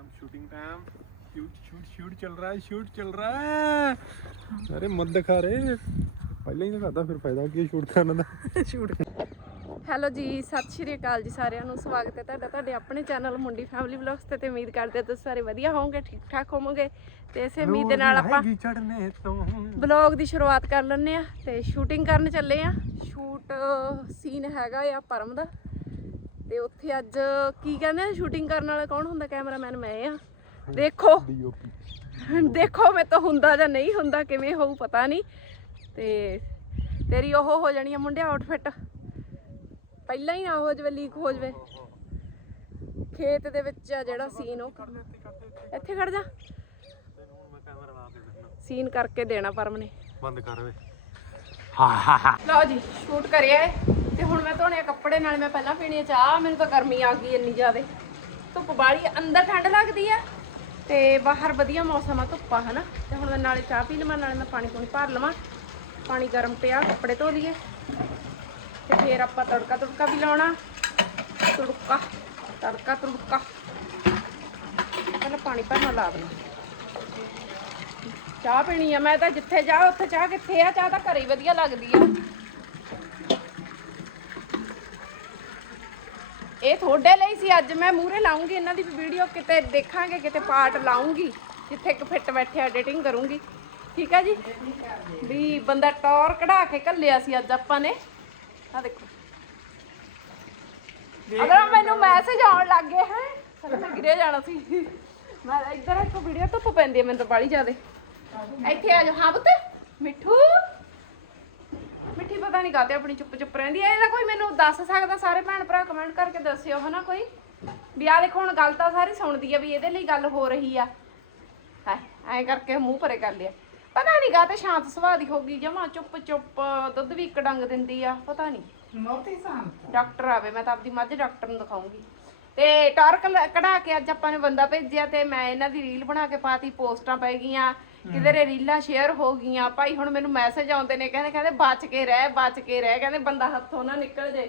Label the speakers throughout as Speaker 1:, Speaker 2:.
Speaker 1: time shooting time shoot shoot shoot चल रहा है शूट चल रहा है अरे मत दिखा रहे पहले ही दिखाता फिर फायदा की शूट करने ਦਾ
Speaker 2: ਸ਼ੂਟ ਹੈਲੋ ਜੀ ਸਤਿ ਸ਼੍ਰੀ ਅਕਾਲ ਜੀ ਸਾਰਿਆਂ ਨੂੰ ਸਵਾਗਤ ਹੈ ਤੁਹਾਡਾ ਤੁਹਾਡੇ ਆਪਣੇ ਚੈਨਲ ਮੁੰਡੀ ਫੈਮਿਲੀ ਵਲੌਗਸ ਤੇ ਤੇ ਉਮੀਦ ਕਰਦੇ ਹਾਂ ਤੁਸੀਂ ਸਾਰੇ ਵਧੀਆ ਹੋਵੋਗੇ ਠੀਕ ਠਾਕ ਹੋਵੋਗੇ ਤੇ ਇਸੇ ਉਮੀਦ ਦੇ ਨਾਲ ਆਪਾਂ
Speaker 1: ਹੈਗੀ ਚੜਨੇ ਤੋਂ
Speaker 2: ਬਲੌਗ ਦੀ ਸ਼ੁਰੂਆਤ ਕਰ ਲੈਂਦੇ ਆ ਤੇ ਸ਼ੂਟਿੰਗ ਕਰਨ ਚੱਲੇ ਆ ਸ਼ੂਟ ਸੀਨ ਹੈਗਾ ਆ ਪਰਮ ਦਾ ਤੇ ਉੱਥੇ ਅੱਜ ਕੀ ਕਹਿੰਦੇ ਆ? ਸ਼ੂਟਿੰਗ ਕਰਨ ਵਾਲਾ ਕੌਣ ਹੁੰਦਾ? ਕੈਮਰਾਮੈਨ ਮੈਂ ਆ। ਦੇਖੋ। ਦੇਖੋ ਮੈਂ ਤਾਂ ਹੁੰਦਾ ਜਾਂ ਨਹੀਂ ਹੁੰਦਾ ਕਿਵੇਂ ਹੋਊ ਪਤਾ ਨਹੀਂ। ਤੇ ਤੇਰੀ ਉਹ ਹੋ ਜਾਣੀ ਆ ਮੁੰਡਿਆ ਆਊਟਫਿਟ ਪਹਿਲਾਂ ਹੀ ਨਾ ਹੋ ਜਵੇ ਲੀਕ ਹੋ ਜਵੇ। ਖੇਤ ਦੇ ਵਿੱਚ ਆ ਜਿਹੜਾ ਸੀਨ ਉਹ। ਇੱਥੇ ਖੜ ਜਾ। ਸੀਨ ਕਰਕੇ ਦੇਣਾ ਪਰਮ ਨੇ।
Speaker 1: ਬੰਦ ਕਰ ਵੇ। ਹਾਂ। ਹਾਂ ਹਾਂ
Speaker 2: ਲਓ ਜੀ, ਸ਼ੂਟ ਕਰਿਆ ਏ ਤੇ ਹੁਣ ਮੈਂ ਧੋਣੇ ਆ ਕੱਪੜੇ, ਨਾਲ ਮੈਂ ਪਹਿਲਾਂ ਪੀਣੀ ਆ ਚਾਹ, ਮੈਨੂੰ ਤਾਂ ਗਰਮੀ ਆ ਗਈ ਇੰਨੀ ਜ਼ਿਆਦੇ। ਧੁੱਪ ਬਾੜੀ ਅੰਦਰ ਠੰਡ ਲੱਗਦੀ ਆ ਤੇ ਬਾਹਰ ਵਧੀਆ ਮੌਸਮ ਆ ਧੁੱਪਾ ਹਨਾ? ਤੇ ਹੁਣ ਮੈਂ ਨਾਲੇ ਚਾਹ ਪੀ ਲਵਾਂ, ਨਾਲੇ ਮੈਂ ਪਾਣੀ ਪੂਣੀ ਭਰ ਲਵਾਂ। ਪਾਣੀ ਗਰਮ ਪਿਆ, ਕੱਪੜੇ ਧੋ ਲਈਏ। ਤੇ ਫੇਰ ਆਪਾਂ ਤੜਕਾ ਤੜਕਾ ਵੀ ਲਾਉਣਾ। ਤੜਕਾ ਤੜਕਾ ਤੜਕਾ। ਪਹਿਲਾਂ ਪਾਣੀ ਭਰਨਾ ਲਾ ਦੇਣਾ। ਚਾਹ ਪੀਣੀ ਆ ਮੈਂ ਤਾਂ ਜਿੱਥੇ ਜਾ ਉੱਥੇ ਚਾਹ ਕਿੱਥੇ ਆ? ਚਾਹ ਤਾਂ ਘਰੇ ਹੀ ਵਧੀਆ ਲੱਗਦੀ ਆ। ਇਹ ਤੁਹਾਡੇ ਲਈ ਸੀ ਅੱਜ ਮੈਂ ਮੂਹਰੇ ਲਾਉਂਗੀ ਇਹਨਾਂ ਦੀ ਵੀਡੀਓ ਕਿਤੇ ਦੇਖਾਂਗੇ ਕਿਤੇ ਪਾਰਟ ਲਾਉਂਗੀ ਜਿੱਥੇ ਇੱਕ ਫਿੱਟ ਬੈਠੇ ਐਡੀਟਿੰਗ ਕਰੂੰਗੀ। ਠੀਕ ਹੈ ਜੀ? ਵੀ ਬੰਦਾ ਟੌਰ ਕਢਾ ਕੇ ਘੱਲਿਆ ਸੀ ਅੱਜ ਆਪਾਂ ਨੇ। ਆ ਦੇਖੋ। ਅਗਰ ਮੈਨੂੰ ਮੈਸੇਜ ਆਉਣ ਲੱਗ ਗਏ ਹੈ? ਮੈਂ ਗਿਰੇ ਜਾਣਾ ਸੀ। ਮੈਂ ਇੱਧਰ ਇੱਕ ਵੀਡੀਓ ਧੁੱਪ ਪੈਂਦੀ ਹੈ ਮੈਨੂੰ ਤਾਂ ਬਾਲੀ ਜ਼ਿਆਦੇ। ਇੱਥੇ ਆ ਜਾ। ਹਾਂ ਪੁੱਤ। ਮਿੱਠੂ। ਮਿੱਠੀ ਪਤਾ ਨਹੀਂ ਕਾਤੇ ਆਪਣੀ ਚੁੱਪ ਚੁੱਪ ਰਹਿੰਦੀ ਹੈ ਇਹਦਾ ਕੋਈ ਮੈਨੂੰ ਦੱਸ ਸਕਦਾ। ਸਾਰੇ ਭੈਣ ਭਰਾ ਕਮੈਂਟ ਕਰਕੇ ਦੱਸਿਓ ਹਨਾ ਕੋਈ? ਵੀ ਆ ਦੇਖੋ ਹੁਣ ਗੱਲ ਤਾਂ ਸਾਰੀ ਸੁਣਦੀ ਆ ਵੀ ਇਹਦੇ ਲਈ ਗੱਲ ਹੋ ਰਹੀ ਆ। ਹੈ ਐਂ ਕਰਕੇ ਮੂੰਹ ਭਰੇ ਕਰ ਲਿਆ। ਪਤਾ ਨਹੀਂ ਕਾਤੇ ਸ਼ਾਂਤ ਸੁਭਾਅ ਦੀ ਹੋਗੀ ਜਮਾ ਚੁੱਪ ਚੁੱਪ ਦੁੱਧ ਵੀ ਇੱਕ ਡੰਗ ਦਿੰਦੀ ਆ ਪਤਾ ਨਹੀਂ
Speaker 3: ਮੋਤੀ ਸ਼ਾਂਤ।
Speaker 2: ਡਾਕਟਰ ਆਵੇ ਮੈਂ ਤਾਂ ਆਪਦੀ ਮੱਝ ਡਾਕਟਰ ਨੂੰ ਦਿਖਾਉਂਗੀ। ਤੇ ਟਾਰਕ ਕਢਾ ਕੇ ਅੱਜ ਆਪਾਂ ਨੇ ਬੰਦਾ ਭੇਜਿਆ ਤੇ ਮੈਂ ਇਹਨਾਂ ਦੀ ਰੀਲ ਬਣਾ ਕੇ ਪਾਤੀ ਪੋਸਟਾਂ ਪੈ ਗਈਆਂ। ਕਿਧਰੇ ਰੀਲਾਂ ਸ਼ੇਅਰ ਹੋ ਗਈਆਂ। ਭਾਈ ਹੁਣ ਮੈਨੂੰ ਮੈਸੇਜ ਆਉਂਦੇ ਨੇ ਕਹਿੰਦੇ ਕਹਿੰਦੇ ਬਚ ਕੇ ਰਹਿ ਬਚ ਕੇ ਰਹਿ। ਕਹਿੰਦੇ ਬੰਦਾ ਹੱਥੋਂ ਨਾ ਨਿਕਲ ਜੇ।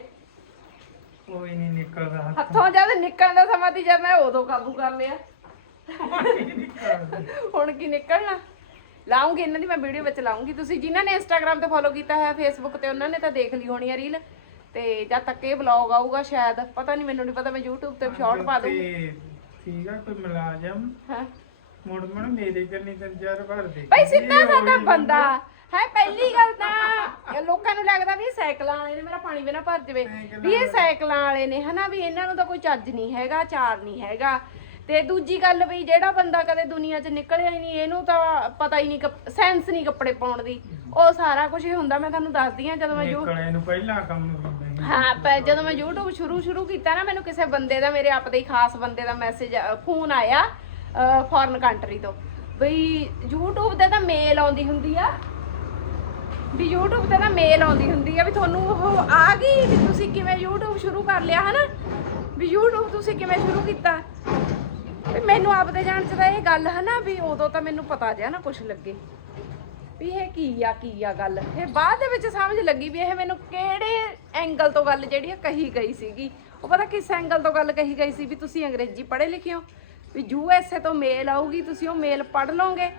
Speaker 3: ਕੋਈ ਨਹੀਂ ਨਿਕਲਦਾ ਹੱਥ।
Speaker 2: ਹੱਥੋਂ ਜਦ ਨਿਕਲਣ ਦਾ ਸਮਾਂ ਸੀ ਜਦ ਮੈਂ ਉਦੋਂ ਕਾਬੂ ਕਰ ਲਿਆ। ਹੁਣ ਕੀ ਨਿਕਲਣਾ? ਲਾਉਂਗੀ ਇਹਨਾਂ ਦੀ ਮੈਂ ਵੀਡੀਓ ਵਿੱਚ ਲਾਉਂਗੀ। ਤੁਸੀਂ ਜਿਨ੍ਹਾਂ ਨੇ ਇੰਸਟਾਗ੍ਰam ਤੇ ਫੋਲੋ ਕੀਤਾ ਹੈ ਫੇਸਬੁੱਕ ਤੇ ਉਹਨਾਂ ਨੇ ਤਾਂ ਦੇਖ ਲਈ ਹੋਣੀ ਆ ਰੀਲ ਤੇ ਜਦ ਤੱਕ ਇਹ ਵਲੌਗ ਆਊਗਾ ਸ਼ਾਇਦ ਪਤਾ ਨਹੀਂ ਮੈਨੂੰ ਨਹੀਂ ਪਤਾ ਮੈਂ YouTube ਤੇ ਸ਼ਾਰਟ ਪਾ ਦੂੰਗੀ
Speaker 3: ਠੀਕ ਆ ਕੋਈ ਮੁਲਾਜ਼ਮ
Speaker 2: ਹਾਂ।
Speaker 3: ਮੁੜ ਮੁੜ ਮੇਰੇ ਕੰਨੀ ਤੇ ਜਰ ਭਰ ਦੇ
Speaker 2: ਭਾਈ ਸਿੱਧਾ ਸਾਡਾ ਬੰਦਾ। ਹੈ ਪਹਿਲੀ ਗੱਲ ਤਾਂ ਲੋਕਾਂ ਨੂੰ ਲੱਗਦਾ ਵੀ ਇਹ ਸਾਈਕਲਾਂ ਵਾਲੇ ਨੇ ਮੇਰਾ ਪਾਣੀ ਵੀ ਨਾ ਭਰ ਜਵੇ। ਵੀ ਇਹ ਸਾਈਕਲਾਂ ਵਾਲੇ ਨੇ ਹਨਾ ਵੀ ਇਹਨਾਂ ਨੂੰ ਤਾਂ ਕੋਈ ਚੱਜ ਨਹੀਂ ਹੈਗਾ ਚਾਰ ਨਹੀਂ ਹੈਗਾ। ਤੇ ਦੂਜੀ ਗੱਲ ਵੀ ਜਿਹੜਾ ਬੰਦਾ ਕਦੇ ਦੁਨੀਆ 'ਚ ਨਿਕਲਿਆ ਹੀ ਨਹੀਂ ਇਹਨੂੰ ਤਾਂ ਪਤਾ ਹੀ ਨਹੀਂ ਸੈਂਸ ਨਹੀਂ ਕੱਪੜੇ ਪਾਉਣ ਦੀ। ਉਹ ਸਾਰਾ ਕੁਝ ਹੀ ਹੁੰਦਾ ਮੈਂ ਤੁਹਾਨੂੰ ਦੱਸਦੀ ਆ ਜਦੋਂ ਮੈਂ ਯੂ
Speaker 3: ਨਿਕਲੇ ਨੂੰ ਪਹਿਲਾਂ ਕੰਮ ਸੀ।
Speaker 2: ਹਾਂ ਪਰ ਜਦੋਂ ਮੈਂ YouTube ਸ਼ੁਰੂ ਸ਼ੁਰੂ ਕੀਤਾ ਨਾ ਮੈਨੂੰ ਕਿਸੇ ਬੰਦੇ ਦਾ ਮੇਰੇ ਆਪ ਦੇ ਹੀ ਖਾਸ ਬੰਦੇ ਦਾ ਮੈਸੇਜ ਫੋਨ ਆਇਆ। ਫੋਰਨ ਕੰਟਰੀ ਤੋਂ। ਬਈ YouTube ਤੇ ਤਾਂ ਮੇਲ ਆਉਂਦੀ ਹੁੰਦੀ ਆ। ਵੀ YouTube ਤੇ ਤਾਂ ਮੇਲ ਆਉਂਦੀ ਹੁੰਦੀ ਆ ਵੀ ਤੁਹਾਨੂੰ ਉਹ ਆ ਗਈ ਵੀ ਤੁਸੀਂ ਕਿਵੇਂ YouTube ਸ਼ੁਰੂ ਕਰ ਲਿਆ, ਹਨਾ? ਵੀ YouTube ਤੁਸੀਂ ਕਿਵੇਂ ਸ਼ੁਰੂ ਕੀਤਾ? ਵੀ ਮੈਨੂੰ ਆਪਦੇ ਜਾਣ ਚ ਤਾਂ ਇਹ ਗੱਲ, ਹਨਾ, ਵੀ ਉਦੋਂ ਤਾਂ ਮੈਨੂੰ ਪਤਾ ਜਿਆ ਨਾ ਕੁਝ ਲੱਗੇ। ਵੀ ਇਹ ਕੀ ਆ ਕੀ ਆ ਗੱਲ? ਇਹ ਬਾਅਦ ਦੇ ਵਿੱਚ ਸਮਝ ਲੱਗੀ ਵੀ ਇਹ ਮੈਨੂੰ ਕਿਹੜੇ ਐਂਗਲ ਤੋਂ ਗੱਲ ਜਿਹੜੀ ਆ ਕਹੀ ਗਈ ਸੀਗੀ। ਉਹ ਪਤਾ ਕਿਸ ਐਂਗਲ ਤੋਂ ਗੱਲ ਕਹੀ ਗਈ ਸੀ ਵੀ ਤੁਸੀਂ ਅੰਗਰੇਜ਼ੀ ਪੜ੍ਹੇ ਲਿਖੇ ਹੋ? ਵੀ ਯੂ ਐਸ ਏ ਤੋਂ ਮੇਲ ਆਊਗੀ, ਤੁਸੀਂ ਉਹ ਮੇਲ ਪੜ੍ਹ ਲਓਗੇ।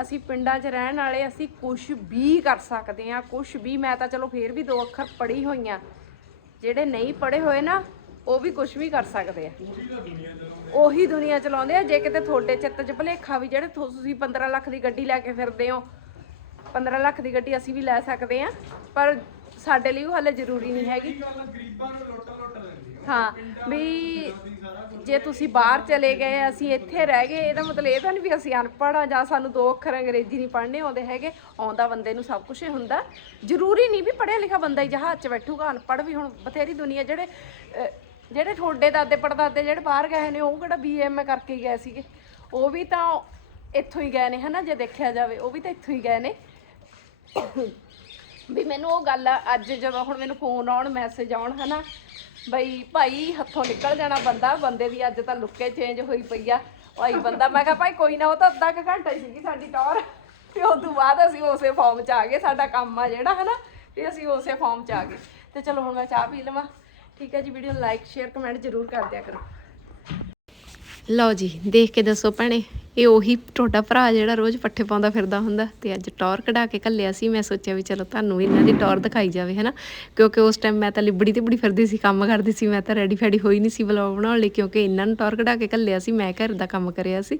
Speaker 2: ਅਸੀਂ ਪਿੰਡਾਂ 'ਚ ਰਹਿਣ ਵਾਲੇ, ਅਸੀਂ ਕੁਝ ਵੀ ਕਰ ਸਕਦੇ ਆ ਕੁਝ ਵੀ, ਮੈਂ ਤਾਂ ਚਲੋ ਫੇਰ ਵੀ ਦੋ ਅੱਖਰ ਪੜ੍ਹੀ ਹੋਈਆਂ ਜਿਹੜੇ ਨਹੀਂ ਪੜ੍ਹੇ ਹੋਏ ਨਾ, ਉਹ ਵੀ ਕੁਝ ਵੀ ਕਰ ਸਕਦੇ ਆ। ਉਹੀ ਦੁਨੀਆ ਚਲਾਉਂਦੇ ਆ, ਜੇ ਕਿਤੇ ਤੁਹਾਡੇ ਚਿੱਤ 'ਚ ਭੁਲੇਖਾ ਵੀ ਜਿਹੜੇ ਤੁ- ਤੁਸੀਂ 15 ਲੱਖ ਦੀ ਗੱਡੀ ਲੈ ਕੇ ਫਿਰਦੇ ਹੋ 15 ਲੱਖ ਦੀ ਗੱਡੀ ਅਸੀਂ ਵੀ ਲੈ ਸਕਦੇ ਆ ਪਰ ਸਾਡੇ ਲਈ ਉਹ ਹਲੇ ਜ਼ਰੂਰੀ ਨਹੀਂ ਹੈਗੀ। ਹਾਂ, ਵੀ ਜੇ ਤੁਸੀਂ ਬਾਹਰ ਚਲੇ ਗਏ, ਅਸੀਂ ਇੱਥੇ ਰਹਿ ਗਏ, ਇਹਦਾ ਮਤਲਬ ਇਹ ਤਾਂ ਨਹੀਂ ਵੀ ਅਸੀਂ ਅਨਪੜ੍ਹ ਆ ਜਾਂ ਸਾਨੂੰ ਦੋ ਅੱਖਰ ਅੰਗਰੇਜ਼ੀ ਨਹੀਂ ਪੜ੍ਹਨੇ ਆਉਂਦੇ ਹੈਗੇ, ਆਉਂਦਾ ਬੰਦੇ ਨੂੰ ਸਭ ਕੁਝ ਹੁੰਦਾ। ਜ਼ਰੂਰੀ ਨਹੀਂ ਵੀ ਪੜ੍ਹਿਆ ਲਿਖਿਆ ਬੰਦਾ ਹੀ ਜਹਾਜ਼ 'ਚ ਬੈਠੂਗਾ, ਅਨਪੜ੍ਹ ਵੀ ਹੁਣ ਬਥੇਰੀ ਦੁਨੀਆ ਜਿਹੜੇ ਜਿਹੜੇ ਤੁਹਾਡੇ ਦਾਦੇ ਪੜਦਾਦੇ ਜਿਹੜੇ ਬਾਹਰ ਗਏ ਨੇ, ਉਹ ਕਿਹੜਾ ਬੀਐਮਏ ਕਰਕੇ ਗਏ ਸੀਗੇ? ਉਹ ਵੀ ਤਾਂ ਇੱਥੋਂ ਹੀ ਗਏ ਨੇ, ਹਨਾ, ਜੇ ਦੇਖਿਆ ਜਾਵੇ, ਉਹ ਵੀ ਤਾਂ ਇੱਥੋਂ ਹੀ ਗਏ ਨੇ। ਵੀ ਮੈਨੂੰ ਉਹ ਗੱਲ ਅੱਜ ਜਦੋਂ ਹੁਣ ਮੈਨੂੰ ਫੋਨ ਆਉਣ ਮੈਸੇਜ ਆਉਣ, ਹਨਾ ਬਈ ਭਾਈ ਹੱਥੋਂ ਨਿਕਲ ਜਾਣਾ ਬੰਦਾ, ਬੰਦੇ ਦੀ ਅੱਜ ਤਾਂ ਲੁੱਕੇ ਚੇਂਜ ਹੋਈ ਪਈ ਆ। ਭਾਈ ਬੰਦਾ, ਮੈਂ ਕਿਹਾ ਭਾਈ ਕੋਈ ਨਾ, ਉਹ ਤਾਂ ਅੱਧਾ ਕੁ ਘੰਟਾ ਹੀ ਸੀਗੀ ਸਾਡੀ ਟੌਰ ਤੇ ਉਸ ਤੋਂ ਬਾਅਦ ਅਸੀਂ ਉਸੇ ਫਾਰਮ 'ਚ ਆ ਗਏ, ਸਾਡਾ ਕੰਮ ਆ ਜਿਹੜਾ, ਹਨਾ? ਤੇ ਅਸੀਂ ਉਸੇ ਫਾਰਮ 'ਚ ਆ ਗਏ। ਤੇ ਚਲੋ ਹੁਣ ਮੈਂ ਚਾਹ ਪੀ ਲਵਾਂ। ਠੀਕ ਹੈ ਜੀ ਵੀਡੀਓ ਲਾਈਕ ਸ਼ੇਅਰ ਕਮੈਂਟ ਜ਼ਰੂਰ ਕਰ ਦਿਆ ਕਰੋ। ਲਓ ਜੀ, ਦੇਖ ਕੇ ਦੱਸੋ ਭੈਣੇ ਇਹ ਉਹੀ ਤੁਹਾਡਾ ਭਰਾ ਜਿਹੜਾ ਰੋਜ਼ ਪੱਠੇ ਪਾਉਂਦਾ ਫਿਰਦਾ ਹੁੰਦਾ ਤੇ ਅੱਜ ਟੌਰ ਕਢਾ ਕੇ ਕੱਲਿਆ ਸੀ, ਮੈਂ ਸੋਚਿਆ ਵੀ ਚਲੋ ਤੁਹਾਨੂੰ ਵੀ ਇਹਨਾਂ ਦੀ ਟੌਰ ਦਿਖਾਈ ਜਾਵੇ, ਹਨਾ? ਕਿਉਂਕਿ ਉਸ ਟਾਈਮ ਮੈਂ ਤਾਂ ਲਿਬੜੀ ਤੇ ਬੜੀ ਫਿਰਦੀ ਸੀ, ਕੰਮ ਕਰਦੀ ਸੀ, ਮੈਂ ਤਾਂ ਰੈਡੀ ਫੈਡੀ ਹੋਈ ਨਹੀਂ ਸੀ ਵਲੌਗ ਬਣਾਉਣ ਲਈ, ਕਿਉਂਕਿ ਇਹਨਾਂ ਨੂੰ ਟੌਰ ਕਢਾ ਕੇ ਕੱਲਿਆ ਸੀ, ਮੈਂ ਘਰ ਦਾ ਕੰਮ ਕਰਿਆ ਸੀ।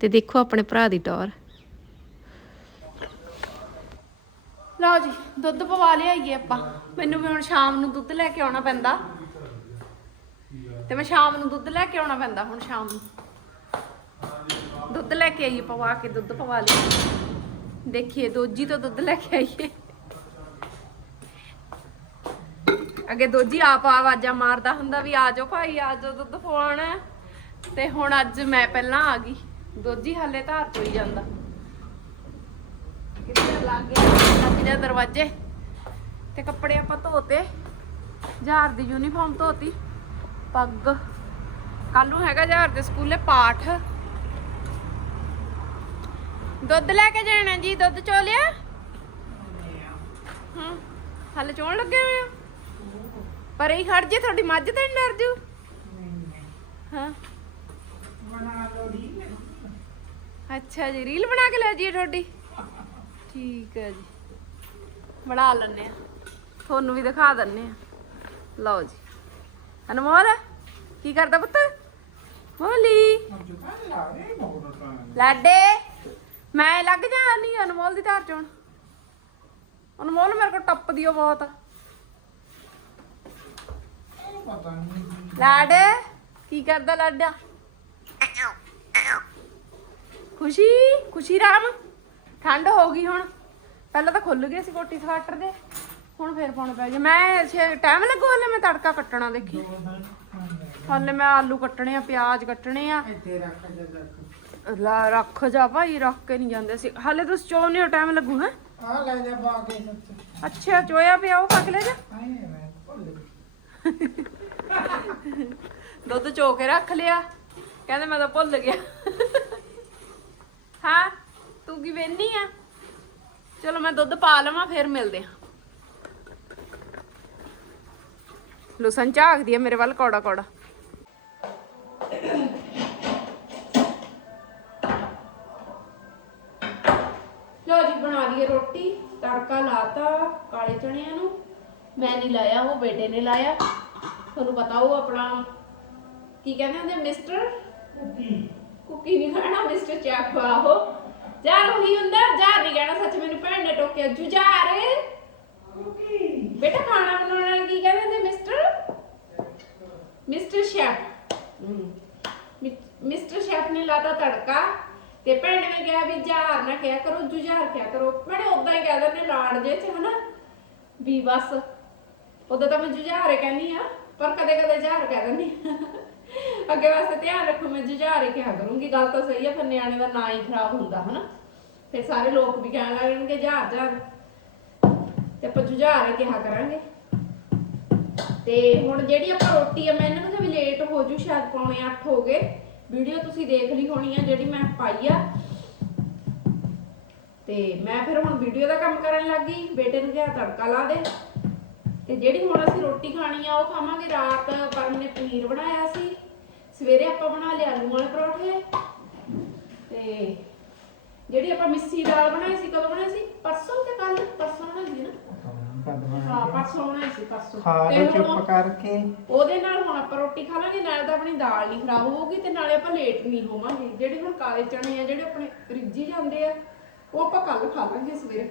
Speaker 2: ਤੇ ਦੇਖੋ ਆਪਣੇ ਭਰਾ ਦੀ ਟੌਰ। ਲਓ ਜੀ, ਦੁੱਧ ਪਵਾ ਲਿਆਈਏ ਆਪਾਂ। ਮੈਨੂੰ ਵੀ ਹੁਣ ਸ਼ਾਮ ਨੂੰ ਦੁੱਧ ਲੈ ਕੇ ਆਉਣਾ ਪੈਂਦਾ। ਤੇ ਮੈਂ ਸ਼ਾਮ ਨੂੰ ਦੁੱਧ ਲੈ ਕੇ ਆਉਣਾ ਪੈਂਦਾ, ਹੁਣ ਸ਼ਾਮ ਨੂੰ। ਦੁੱਧ ਲੈ ਕੇ ਆਈਏ, ਪਵਾ ਕੇ ਦੁੱਧ ਪਵਾ ਲਈ ਦੇਖੀਏ, ਦੋਜੀ ਤੋਂ ਦੁੱਧ ਲੈ ਕੇ ਆਈਏ। ਅੱਗੇ ਦੋਜੀ ਆਪ ਆਵਾਜ਼ਾਂ ਮਾਰਦਾ ਹੁੰਦਾ ਵੀ ਆ ਜਾਓ ਭਾਈ, ਆ ਜਾਓ ਦੁੱਧ ਪਵਾਉਣਾ। ਤੇ ਹੁਣ ਅੱਜ ਮੈਂ ਪਹਿਲਾਂ ਆ ਗਈ। ਦੋਜੀ ਹਾਲੇ ਧਾਰ ਚੋਈ ਜਾਂਦਾ। ਕਿੱਥੇ ਲੱਗ? ਗਿਆ ਲੱਗ ਜਾ ਦਰਵਾਜ਼ੇ। ਤੇ ਕੱਪੜੇ ਆਪਾਂ ਧੋਤੇ। ਜਹਾਰ ਦੀ ਯੂਨੀਫਾਰਮ ਧੋਤੀ। ਪੱਗ। ਕੱਲ ਨੂੰ ਹੈਗਾ ਜਹਾਰ ਦੇ ਸਕੂਲੇ ਪਾਠ। ਦੁੱਧ ਲੈ ਕੇ ਜਾਣਾ ਜੀ ਦੁੱਧ ਚੋ ਲਿਆ ਹਾਂ ਹਾਲੇ ਚੋਣ ਲੱਗੇ ਹੋਏ ਆ ਪਰ ਇਹ ਖੜ ਜੇ ਤੁਹਾਡੀ ਮੱਝ ਤੇ ਨੀ ਡਰ ਜੂ। ਹਾਂ। ਅੱਛਾ ਜੀ ਰੀਲ ਬਣਾ ਕੇ ਲੈ ਜੀ ਤੁਹਾਡੀ। ਠੀਕ ਹੈ ਜੀ। ਬਣਾ ਲੈਣੇ ਆ ਤੁਹਾਨੂੰ ਵੀ ਦਿਖਾ ਦਿੰਨੇ ਆ ਲਓ ਜੀ। ਅਨਮੋਲ ਕੀ ਕਰਦਾ ਪੁੱਤ? ਮੋਲੀ। ਲਾਡੇ। ਮੈਂ ਲੱਗ ਜਾ ਨਹੀਂ ਅਨਮੋਲ ਦੀ ਧਾਰ ਚੋਣ। ਅਨਮੋਲ ਮੇਰੇ ਕੋਲ ਟੱਪਦੀ ਓ ਬਹੁਤ। ਲਾਡ ਕੀ ਕਰਦਾ ਲਾਡਾ? ਖੁਸ਼ੀ ਖੁਸ਼ੀ ਰਾਮ। ਠੰਡ ਹੋ ਗਈ ਹੁਣ। ਪਹਿਲਾਂ ਤਾਂ ਖੁੱਲ ਗਏ ਸੀ ਕੋਟੀ ਸਵਾਟਰ ਦੇ। ਹੁਣ ਫੇਰ ਪਾਉਣੇ ਪੈ ਗਏ। ਮੈਂ ਟਾਈਮ ਲੱਗੂ ਹਲੇ ਮੈਂ ਤੜਕਾ ਕੱਟਣਾ ਦੇਖੀ। ਹਲੇ ਮੈਂ ਆਲੂ ਕੱਟਣੇ ਆ ਪਿਆਜ਼ ਕੱਟਣੇ ਆ।
Speaker 3: ਇੱਥੇ ਰੱਖ ਜਾ ਰੱਖ
Speaker 2: ਲਾ ਰੱਖ ਜਾ ਭਾਈ ਰੱਖ ਕੇ ਨਹੀਂ ਜਾਂਦੇ ਸੀ ਹਲੇ ਤੁਸੀਂ ਹੋ ਟਾਈਮ ਲੱਗੂ ਹੈ?
Speaker 3: ਆ ਲੈ ਜਾ ਪਾ ਕੇ ਸੱਚ।
Speaker 2: ਅੱਛਾ ਚੋਇਆ ਪਿਆ ਉਹ ਪੱਕ ਲੈ ਜਾ।
Speaker 3: ਆਏ ਮੈਂ ਭੁੱਲ ਗਈ।
Speaker 2: ਦੁੱਧ ਚੋ ਕੇ ਰੱਖ ਲਿਆ। ਕਹਿੰਦੇ ਮੈਂ ਤਾਂ ਭੁੱਲ ਗਿਆ। ਹਾਂ ਤੂੰ ਕੀ ਵੇਨੀ ਆ? ਚਲੋ ਮੈਂ ਦੁੱਧ ਪਾ ਲਵਾਂ ਫਿਰ ਮਿਲਦੇ ਹਾਂ। ਲੁਸਨ ਝਾਕਦੀ ਆ ਮੇਰੇ ਵੱਲ ਕੌੜਾ ਕੌੜਾ ਲੋ ਜੀ ਬਣਾ ਲਈਏ ਰੋਟੀ ਤੜਕਾ ਲਾਤਾ ਕਾਲੇ ਚਣਿਆਂ ਨੂੰ। ਮੈਂ ਨਹੀਂ ਲਾਇਆ ਉਹ ਬੇਟੇ ਨੇ ਲਾਇਆ। ਤੁਹਾਨੂੰ ਪਤਾ ਉਹ ਆਪਣਾ ਕੀ ਕਹਿੰਦੇ ਹੁੰਦੇ ਮਿਸਟਰ ਕੁਕੀ। ਨਹੀਂ ਕਹਿਣਾ ਮਿਸਟਰ ਚੈਫ ਆਹੋ ਯਾਰ ਉਹੀ ਹੁੰਦਾ ਯਾਰ ਨਹੀਂ ਕਹਿਣਾ ਸੱਚ ਮੈਨੂੰ ਭੈਣ ਨੇ ਟੋਕਿਆ ਜੁਝਾਰ। ਬੇਟਾ ਖਾਣਾ ਬਣਾਉਣਾ ਕੀ ਕਹਿੰਦੇ ਹੁੰਦੇ mister mister chef mister chef ਨੇ ਲਾਤਾ ਤੜਕਾ। ਤੇ ਭੈਣ ਨੇ ਕਿਹਾ ਵੀ ਜਾਰ ਨਾ ਕਿਹਾ ਕਰੋ ਜੁਝਾਰ ਕਿਹਾ ਕਰੋ। ਮੈਂ ਉਦਾਂ ਹੀ ਕਹਿ ਦਿੰਦੇ ਲਾੜ ਜੇ ਚ, ਹਨਾ? ਵੀ ਬਸ ਉਦੋਂ ਤਾਂ ਮੈਂ ਜੁਝਾਰੇ ਕਹਿੰਦੀ ਆ ਪਰ ਕਦੇ ਕਦੇ ਜਹਾਰ ਕਹਿ ਦਿੰਦੀ ਆ। ਅੱਗੇ ਵਾਸਤੇ ਧਿਆਨ ਰੱਖੋ, ਮੈਂ ਜੁਝਾਰੇ ਕਿਹਾ ਕਰੂੰਗੀ। ਗੱਲ ਤਾਂ ਸਹੀ ਆ, ਫਿਰ ਨਿਆਣੇ ਦਾ ਨਾਂ ਹੀ ਖਰਾਬ ਹੁੰਦਾ, ਹਨਾ? ਫਿਰ ਸਾਰੇ ਲੋਕ ਵੀ ਕਹਿਣ ਲੱਗਣਗੇ ਜਹਾਰ ਜਹਾਰ। ਤੇ ਆਪਾਂ ਜੁਝਾਰ ਜੁਝਾਰੇ ਕਿਹਾ ਕਰਾਂਗੇ। ਤੇ ਹੁਣ ਜਿਹੜੀ ਆਪਾਂ ਰੋਟੀ ਆ, ਮੈਂ ਇਹਨਾਂ ਨੂੰ ਕਿਹਾ ਵੀ ਲੇਟ ਹੋ ਜੂ, ਸ਼ਾਇਦ ਪੌਣੇ 8 ਹੋ ਗਏ। ਵੀਡੀਓ ਤੁਸੀਂ ਦੇਖ ਲਈ ਹੋਣੀ ਆ ਜਿਹੜੀ ਮੈਂ ਪਾਈ ਆ। ਤੇ ਮੈਂ ਫਿਰ ਹੁਣ ਵੀਡੀਓ ਦਾ ਕੰਮ ਕਰਨ ਲੱਗੀ, ਬੇਟੇ ਨੂੰ ਕਿਹਾ ਤੜਕਾ ਲਾ ਦੇ। ਤੇ ਜਿਹੜੀ ਹੁਣ ਅਸੀਂ ਰੋਟੀ ਖਾਣੀ ਆ, ਉਹ ਖਾਵਾਂਗੇ ਰਾਤ, ਪਰਮ ਨੇ ਪਨੀਰ ਬਣਾਇਆ ਸੀ। ਸਵੇਰੇ ਆਪਾਂ ਬਣਾ ਲਿਆ ਆਲੂ ਵਾਲੇ ਪਰੌਠੇ। ਤੇ ਜਿਹੜੀ ਆਪਾਂ ਮਿੱਸੀ ਦਾਲ ਬਣਾਈ ਸੀ, ਕਦੋਂ ਬਣਾਈ ਸੀ? ਪਰਸੋਂ ਤੇ ਕੱਲ ਪਰਸੋਂ ਬਣਾਈ ਸੀ ਨਾ। ਹਾਂ ਪਰਸੋਂ ਬਣਾਈ ਸੀ ਪਰਸੋਂ
Speaker 3: ਖਾ
Speaker 2: ਤੇ
Speaker 3: ਲਓ
Speaker 2: ਹੁਣ
Speaker 3: ਚੁੱਪ ਕਰਕੇ।
Speaker 2: ਉਹਦੇ ਨਾਲ ਹੁਣ ਆਪਾਂ ਰੋਟੀ ਖਾ ਲਾਂਗੇ ਨਾਲੇ ਤਾਂ ਆਪਣੀ ਦਾਲ ਨਹੀਂ ਖਰਾਬ ਹੋਊਗੀ ਤੇ ਨਾਲੇ ਆਪਾਂ ਲੇਟ ਨਹੀਂ ਹੋਵਾਂਗੇ। ਜਿਹੜੇ ਹੁਣ ਕਾਲੇ ਚਣੇ ਆ ਜਿਹੜੇ ਆਪਣੇ ਰਿੱਝੀ ਜਾਂਦੇ ਆ ਉਹ ਆਪਾਂ ਕੱਲ ਖਾ ਲਾਂਗੇ ਸਵੇਰੇ।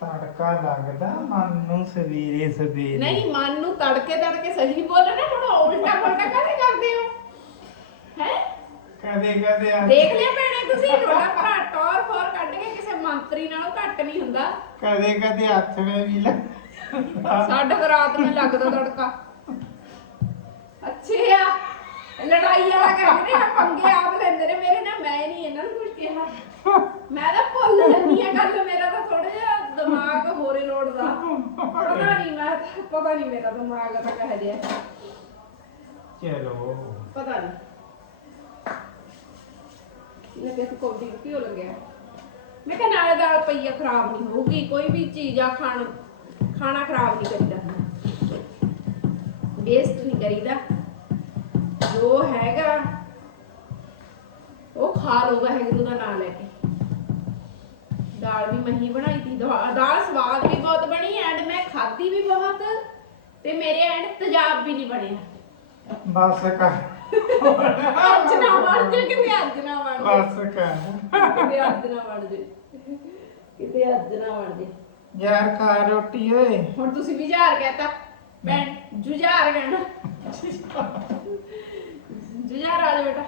Speaker 3: ਤੜਕਾ ਲੱਗਦਾ ਮਨ ਨੂੰ ਸਵੇਰੇ ਸਵੇਰੇ।
Speaker 2: ਨਹੀਂ ਮਨ ਨੂੰ ਤੜਕੇ ਤੜਕੇ ਸਹੀ ਬੋਲਣਾ ਹੁਣ ਉਲਟਾ ਪੁਲਟਾ ਕਾਹਦੇ ਕਰਦੇ ਹੋ? ਹੈ?
Speaker 3: ਕਦੇ ਕਦੇ ਆ
Speaker 2: ਦੇਖ ਲਿਆ ਭੈਣੇ ਤੁਸੀਂ ਤੁਹਾਡਾ ਭਰਾ ਟੌਰ ਫੋਰ ਕੱਢ ਕੇ ਮੰਤਰੀ ਨਾਲੋਂ ਘੱਟ ਨਹੀਂ ਹੁੰਦਾ।
Speaker 3: ਕਦੇ ਕਦੇ ਹੱਥ ਵਿੱਚ ਵੀ ਲੱਗ
Speaker 2: ਸਾਡੇ ਤਾਂ ਰਾਤ ਨੂੰ ਲੱਗਦਾ ਤੜਕਾ। ਅੱਛੇ ਆ। ਲੜਾਈ ਵਾਲਾ ਕਹਿੰਦੇ ਨੇ ਪੰਗੇ ਆਪ ਲੈਂਦੇ ਨੇ। ਮੇਰੇ ਨਾਲ ਮੈਂ ਨਹੀਂ ਇਹਨਾਂ ਨੂੰ ਕੁਝ ਕਿਹਾ। ਮੈਂ ਤਾਂ ਭੁੱਲ ਜਾਂਦੀ ਆ ਗੱਲ ਮੇਰਾ ਤਾਂ ਥੋੜਾ ਜਿਹਾ ਦਿਮਾਗ ਹੋਰੇ ਲੋੜਦਾ। ਪਤਾ ਨਹੀਂ ਮੈਂ ਪਤਾ ਨਹੀਂ ਮੇਰਾ ਦਿਮਾਗ ਤਾਂ ਕਹਿ ਜਿਆ
Speaker 3: ਚਲੋ।
Speaker 2: ਪਤਾ ਨਹੀਂ। ਲੱਗੇ ਤੇ ਕੋਡੀ ਕਿਉਂ ਲੱਗਿਆ? ਮੈਂ ਕਿਹਾ ਨਾਲੇ ਦਾਲ ਪਈ ਆ ਖਰਾਬ ਨਹੀਂ ਹੋਊਗੀ ਕੋਈ ਵੀ ਚੀਜ਼ ਆ ਖਾਣ ਖਾਣਾ ਖਰਾਬ ਨਹੀਂ ਕਰੀਦਾ। ਵੇਸਟ ਨਹੀਂ ਕਰੀਦਾ। ਜੋ ਹੈਗਾ ਉਹ ਖਾ ਲਓ ਵਾਹਿਗੁਰੂ ਦਾ ਨਾਮ ਲੈ ਕੇ। ਦਾਲ ਵੀ ਮਹੀਂ ਬਣਾਈ ਤੀ ਦਾਲ ਸਵਾਦ ਵੀ ਬਹੁਤ ਬਣੀ ਐਂਡ ਮੈਂ ਖਾਧੀ ਵੀ ਬਹੁਤ ਤੇ ਮੇਰੇ ਐਂਡ ਤੇਜ਼ਾਬ ਵੀ ਨਹੀਂ ਬਣਿਆ।
Speaker 3: ਬਸ ਕਰ।
Speaker 2: ਅੱਜ ਨਾ ਬਣ ਜੇ ਕਿਤੇ ਅੱਜ ਨਾ ਬਣ
Speaker 3: ਬਸ ਕਰ।
Speaker 2: ਕਿਤੇ ਅੱਜ ਨਾ ਬਣ ਜੇ? ਕਿਤੇ ਅੱਜ ਨਾ ਬਣ ਜੇ?
Speaker 3: ਯਾਰ ਖਾ ਰੋਟੀ ਓਏ।
Speaker 2: ਹੁਣ ਤੁਸੀਂ ਵਿਚਾਰ ਕਹਤਾ। ਭੈਣ ਜੁਝਾਰ ਕਹਿਣਾ। ਜੁਝਾਰ ਆ ਜਾ ਬੇਟਾ।